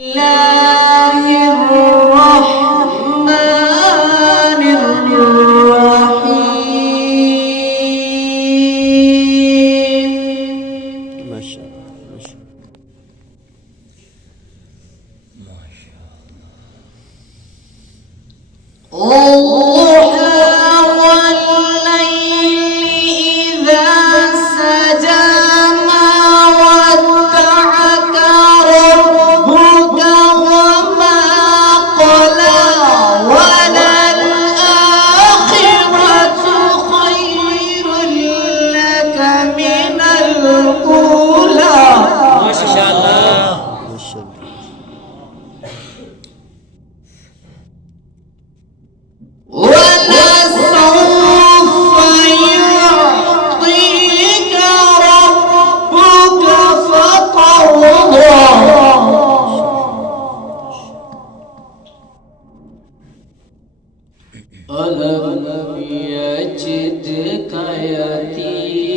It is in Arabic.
الله الرحمن الرحيم. ما شاء الله ما شاء الله ما شاء والضحى والليل إذا سجى ما ودعك ربك وما قلى وللآخرة خير لك من الأولى. ما شاء الله. ما شاء الله. ولسوف يعطيك ربك فترضى. ألم يجدك يتيما